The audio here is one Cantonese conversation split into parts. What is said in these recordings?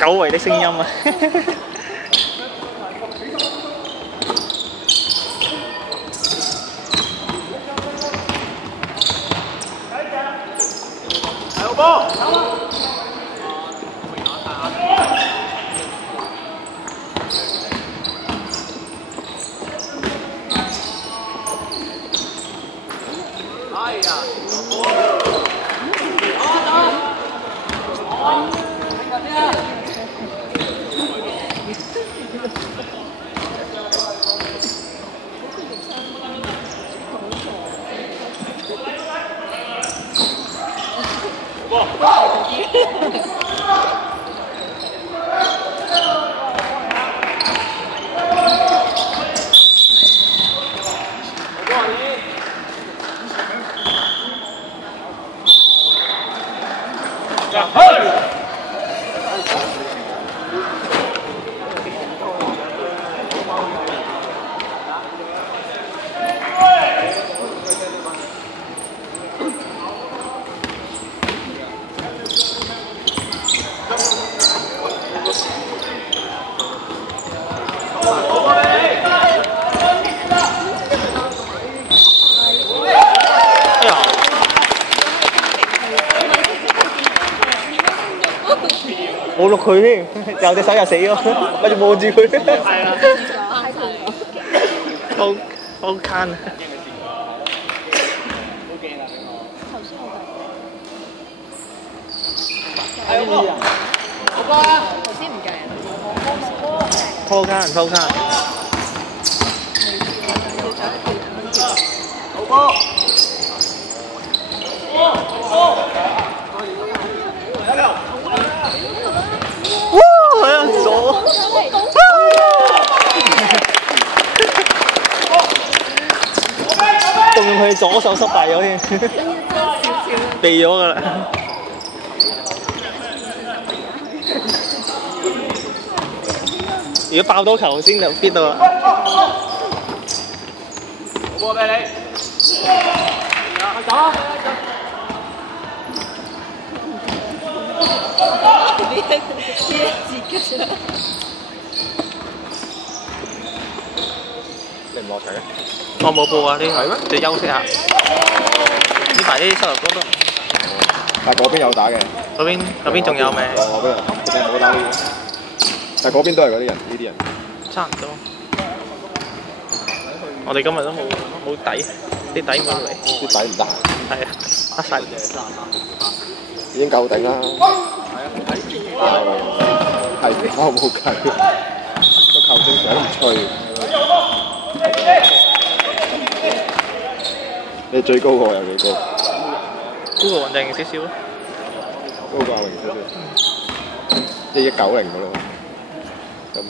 久違的聲音啊！有波！哎呀！冇錄佢添，有隻手又死咗，咪住望住佢。係啊。好奸啊！係喎，好波啊！頭先唔計啊！偷奸，偷奸。好波！哇！係啊，左。仲用佢左手失敗咗添，避咗㗎啦。如果爆多球先就 fit 到啦。波俾你，走啊！你唔落場嘅？我冇報啊！呢係咩？就休息下。呢排啲膝頭哥都。但係嗰邊有打嘅。嗰邊仲有咩？嗰邊冇打呢啲。但係嗰邊都係嗰啲人，呢啲人。差唔多。我哋今日都冇底，啲底冇嚟。啲底唔得。係啊，得晒。已經夠頂啦。係我冇計，個球證成日都唔吹。你最高個有幾高？高過雲定少少咯。高過阿榮少少，即係190㗎咯。有冇？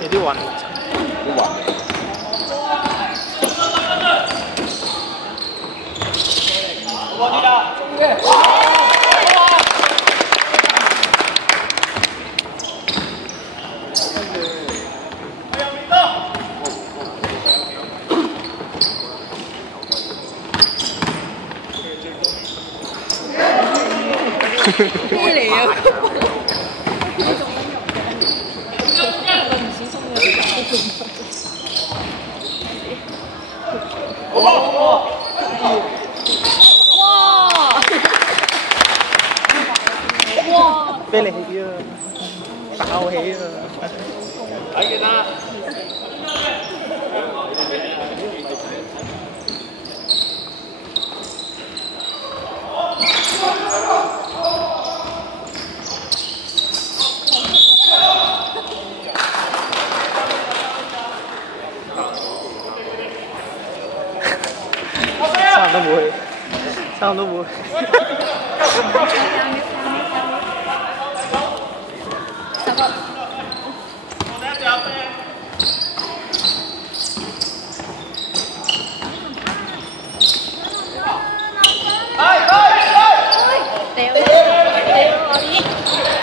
有啲暈。啲暈。咩嚟啊？哇！俾你起啊！爆起啊！睇見啦！差唔多冇。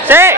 Six